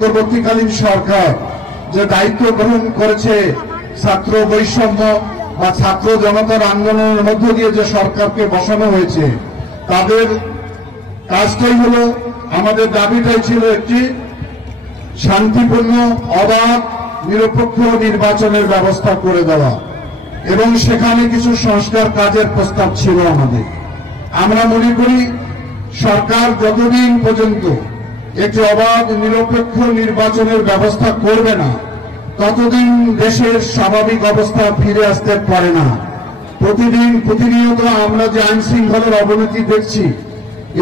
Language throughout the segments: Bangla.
পরবর্তীকালীন সরকার যে দায়িত্ব গ্রহণ করেছে ছাত্র বৈষম্য বা ছাত্র জনতার আন্দোলনের মধ্য দিয়ে যে সরকারকে বসানো হয়েছে, তাদের কাজটাই হলো, আমাদের দাবিটাই ছিল একটি শান্তিপূর্ণ, অবাধ, নিরপেক্ষ নির্বাচনের ব্যবস্থা করে দেওয়া এবং সেখানে কিছু সংস্কার কাজের প্রস্তাব ছিল আমাদের। আমরা মনে করি সরকার যতদিন পর্যন্ত একটি অবাধ নিরপেক্ষ নির্বাচনের ব্যবস্থা করবে না, ততদিন দেশের স্বাভাবিক অবস্থা ফিরে আসতে পারে না। প্রতিনিয়ত আমরা যে আইন শৃঙ্খলার অবনতি দেখছি,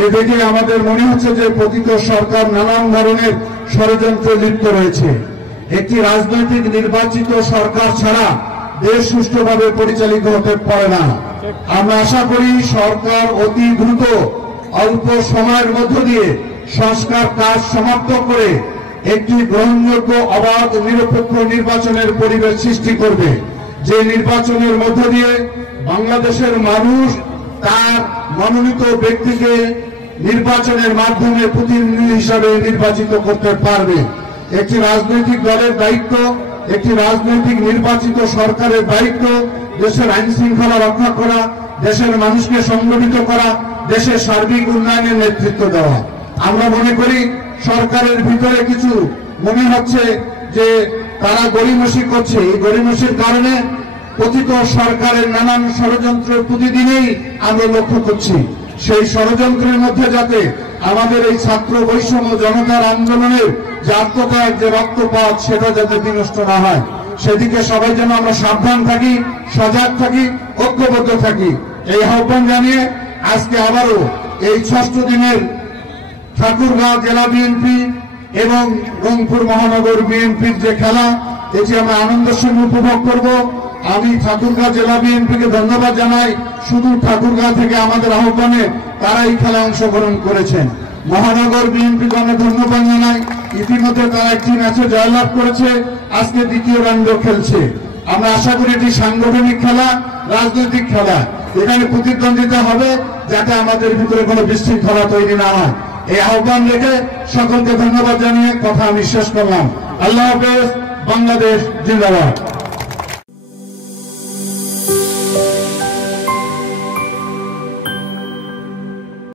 এ দেখে আমাদের মনে হচ্ছে যে পতিত সরকার নানান ধরনের ষড়যন্ত্রে লিপ্ত রয়েছে। একটি রাজনৈতিক নির্বাচিত সরকার ছাড়া দেশ সুষ্ঠুভাবে পরিচালিত হতে পারে না। আমরা আশা করি সরকার অতি দ্রুত অল্প সময়ের মধ্য দিয়ে সংস্কার কাজ সমাপ্ত করে একটি গ্রহণযোগ্য, অবাধ, নিরপেক্ষ নির্বাচনের পরিবেশ সৃষ্টি করবে, যে নির্বাচনের মধ্য দিয়ে বাংলাদেশের মানুষ তার মনোনীত ব্যক্তিকে নির্বাচনের মাধ্যমে প্রতিনিধি হিসাবে নির্বাচিত করতে পারবে। একটি রাজনৈতিক দলের দায়িত্ব, একটি রাজনৈতিক নির্বাচিত সরকারের দায়িত্ব দেশের আইন শৃঙ্খলা রক্ষা করা, দেশের মানুষকে সংগঠিত করা, দেশের সার্বিক উন্নয়নের নেতৃত্ব দেওয়া। আমরা মনে করি সরকারের ভিতরে কিছু মনে হচ্ছে যে তারা গড়িমসি করছে। এই গড়িমসির কারণে পতিত সরকারের নানান ষড়যন্ত্র প্রতিদিনই আমরা লক্ষ্য করছি। সেই ষড়যন্ত্রের মধ্যে যাতে আমাদের এই ছাত্র বৈষম্য জনতার আন্দোলনের যে আত্মত্যাগ, যে রক্তপাত, সেটা যাতে বিনষ্ট না হয়, সেদিকে সবাই যেন আমরা সাবধান থাকি, সজাগ থাকি, ঐক্যবদ্ধ থাকি। এই আহ্বান জানিয়ে আজকে আবারও এই ৬ষ্ঠ দিনের ঠাকুরগাঁও জেলা বিএনপি এবং রংপুর মহানগর বিএনপির যে খেলা, এটি আমরা আনন্দের সঙ্গে উপভোগ করব। আমি ঠাকুরগাঁও জেলা বিএনপিকে ধন্যবাদ জানাই। শুধু ঠাকুরগাঁও থেকে আমাদের আহ্বানে তারা এই খেলায় অংশগ্রহণ করেছেন। মহানগর বিএনপিকে অনেক ধন্যবাদ জানাই। ইতিমধ্যে তারা একটি ম্যাচে জয়লাভ করেছে, আজকে দ্বিতীয় রাউন্ডও খেলছে। আমরা আশা করি এটি সাংগঠনিক খেলা, রাজনৈতিক খেলা। এখানে প্রতিদ্বন্দ্বিতা হবে, যাতে আমাদের ভিতরে কোনো বিশৃঙ্খলা তৈরি না হয়। এই আহ্বান রেখে সকলকে ধন্যবাদ জানিয়ে কথা আমি শেষ করলাম। আল্লাহ হাফেজ। বাংলাদেশ জিন্দাবাদ।